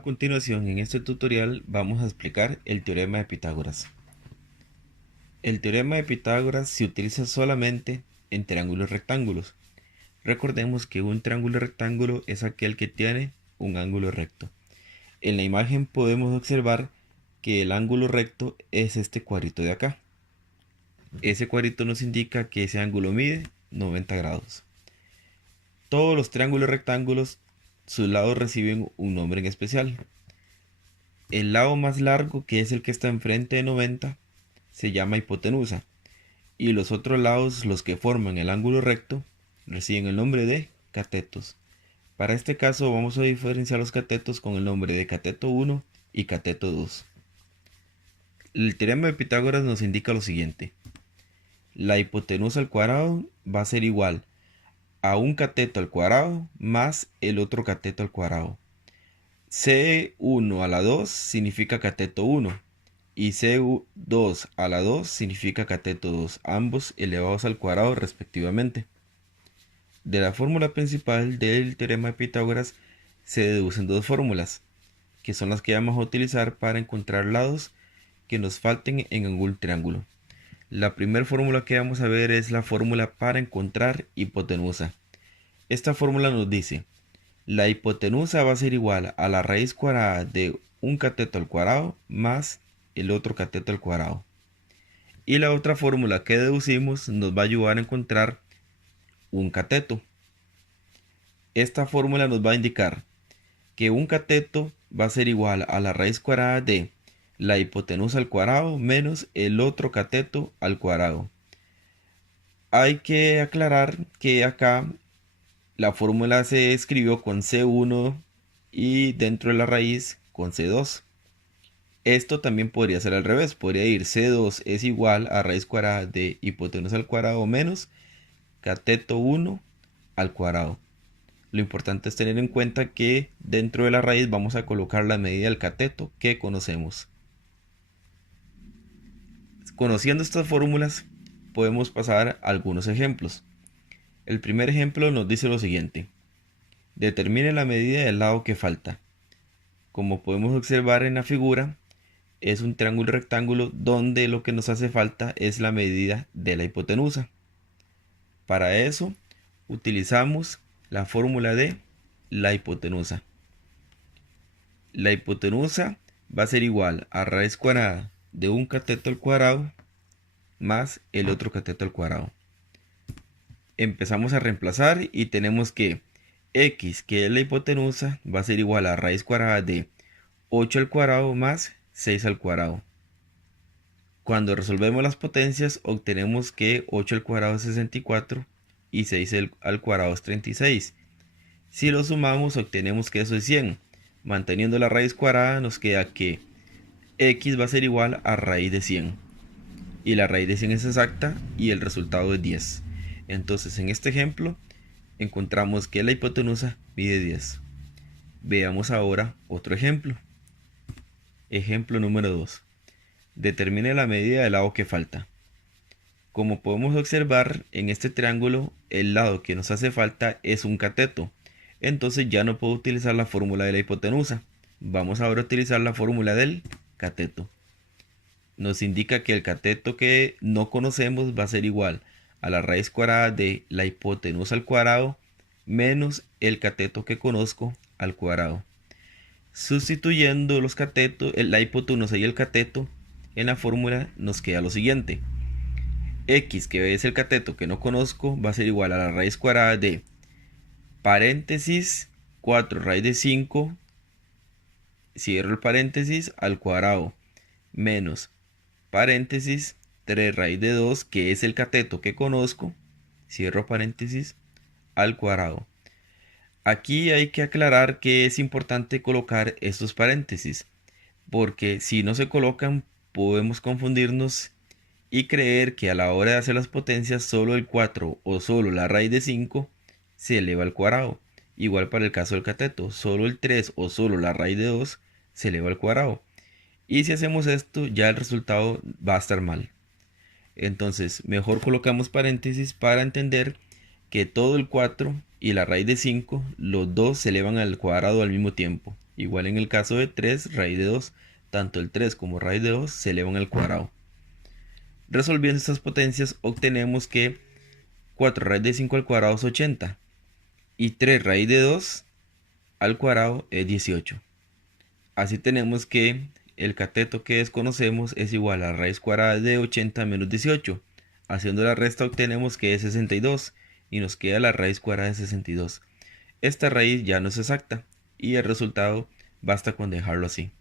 A continuación, en este tutorial vamos a explicar el teorema de Pitágoras. El teorema de Pitágoras se utiliza solamente en triángulos rectángulos. Recordemos que un triángulo rectángulo es aquel que tiene un ángulo recto. En la imagen podemos observar que el ángulo recto es este cuadrito de acá. Ese cuadrito nos indica que ese ángulo mide 90 grados. Todos los triángulos rectángulos, sus lados reciben un nombre en especial. El lado más largo, que es el que está enfrente de 90, se llama hipotenusa, y los otros lados, los que forman el ángulo recto, reciben el nombre de catetos. Para este caso vamos a diferenciar los catetos con el nombre de cateto 1 y cateto 2. El teorema de Pitágoras nos indica lo siguiente: la hipotenusa al cuadrado va a ser igual a un cateto al cuadrado más el otro cateto al cuadrado. C1 a la 2 significa cateto 1 y C2 a la 2 significa cateto 2, ambos elevados al cuadrado respectivamente. De la fórmula principal del teorema de Pitágoras se deducen dos fórmulas, que son las que vamos a utilizar para encontrar lados que nos falten en algún triángulo. La primera fórmula que vamos a ver es la fórmula para encontrar hipotenusa. Esta fórmula nos dice: la hipotenusa va a ser igual a la raíz cuadrada de un cateto al cuadrado más el otro cateto al cuadrado. Y la otra fórmula que deducimos nos va a ayudar a encontrar un cateto. Esta fórmula nos va a indicar que un cateto va a ser igual a la raíz cuadrada de la hipotenusa al cuadrado menos el otro cateto al cuadrado. Hay que aclarar que acá la fórmula se escribió con C1 y dentro de la raíz con C2. Esto también podría ser al revés, podría ir C2 es igual a raíz cuadrada de hipotenusa al cuadrado menos cateto 1 al cuadrado. Lo importante es tener en cuenta que dentro de la raíz vamos a colocar la medida del cateto que conocemos. Conociendo estas fórmulas, podemos pasar a algunos ejemplos. El primer ejemplo nos dice lo siguiente: determine la medida del lado que falta. Como podemos observar en la figura, es un triángulo rectángulo donde lo que nos hace falta es la medida de la hipotenusa. Para eso utilizamos la fórmula de la hipotenusa. La hipotenusa va a ser igual a raíz cuadrada de un cateto al cuadrado más el otro cateto al cuadrado. Empezamos a reemplazar y tenemos que x, que es la hipotenusa, va a ser igual a raíz cuadrada de 8 al cuadrado más 6 al cuadrado. Cuando resolvemos las potencias obtenemos que 8 al cuadrado es 64 y 6 al cuadrado es 36. Si lo sumamos obtenemos que eso es 100. Manteniendo la raíz cuadrada nos queda que x va a ser igual a raíz de 100. Y la raíz de 100 es exacta y el resultado es 10. Entonces en este ejemplo encontramos que la hipotenusa mide 10. Veamos ahora otro ejemplo. Ejemplo número 2. Determine la medida del lado que falta. Como podemos observar en este triángulo, el lado que nos hace falta es un cateto. Entonces ya no puedo utilizar la fórmula de la hipotenusa. Vamos ahora a utilizar la fórmula del cateto. Nos indica que el cateto que no conocemos va a ser igual a la raíz cuadrada de la hipotenusa al cuadrado menos el cateto que conozco al cuadrado. Sustituyendo los catetos, la hipotenusa y el cateto, en la fórmula nos queda lo siguiente: x, que es el cateto que no conozco, va a ser igual a la raíz cuadrada de paréntesis 4 raíz de 5, cierro el paréntesis, al cuadrado, menos paréntesis 3 raíz de 2, que es el cateto que conozco, cierro paréntesis, al cuadrado. Aquí hay que aclarar que es importante colocar estos paréntesis, porque si no se colocan podemos confundirnos y creer que a la hora de hacer las potencias solo el 4 o solo la raíz de 5 se eleva al cuadrado. Igual para el caso del cateto, solo el 3 o solo la raíz de 2 se eleva al cuadrado. Y si hacemos esto, ya el resultado va a estar mal. Entonces, mejor colocamos paréntesis para entender que todo el 4 y la raíz de 5, los dos se elevan al cuadrado al mismo tiempo. Igual en el caso de 3 raíz de 2, tanto el 3 como raíz de 2 se elevan al cuadrado. Resolviendo estas potencias obtenemos que 4 raíz de 5 al cuadrado es 80 y 3 raíz de 2 al cuadrado es 18. Así tenemos que el cateto que desconocemos es igual a la raíz cuadrada de 80 menos 18. Haciendo la resta obtenemos que es 62 y nos queda la raíz cuadrada de 62. Esta raíz ya no es exacta y el resultado basta con dejarlo así.